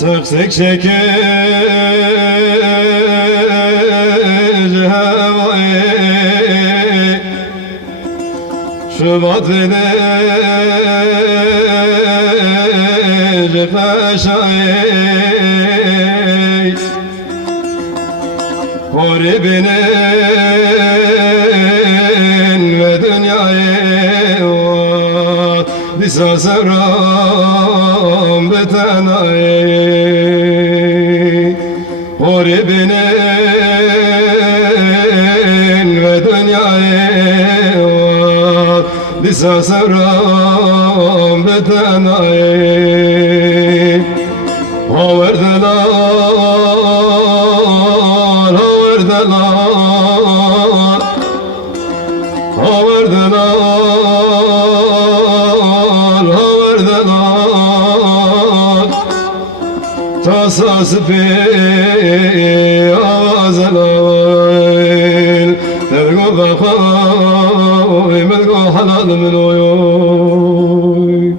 تقسك شكل هواي شباط ليج فشاي هوري بنين ودنياي لساسرام بتناي هوري بنين ودنياي لساسرام بتناي هور دلال هور دلال هور دلال هور دلال تصاص في آواز الأول ترقو بخاوي ملقو حلال من عيوي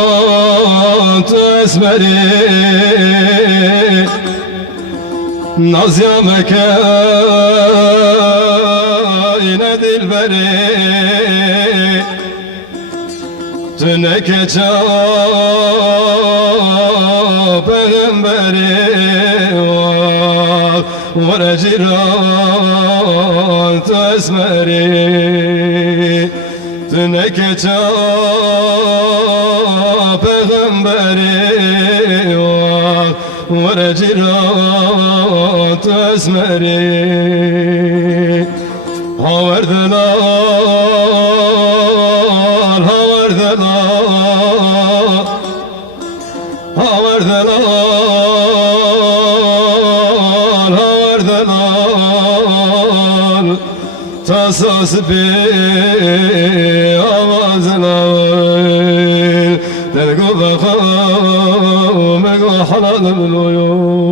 ورجرات اسمري ناز يا مكاين دلبري تنك پیغمبری ورجرات اسمري تنك پیغمبری ورجرات اسمري هاور دلال هاور دلال هاور دلال هاور دلال تصاص بي آواز الأول تلقو بخاو مقو حلال من عيون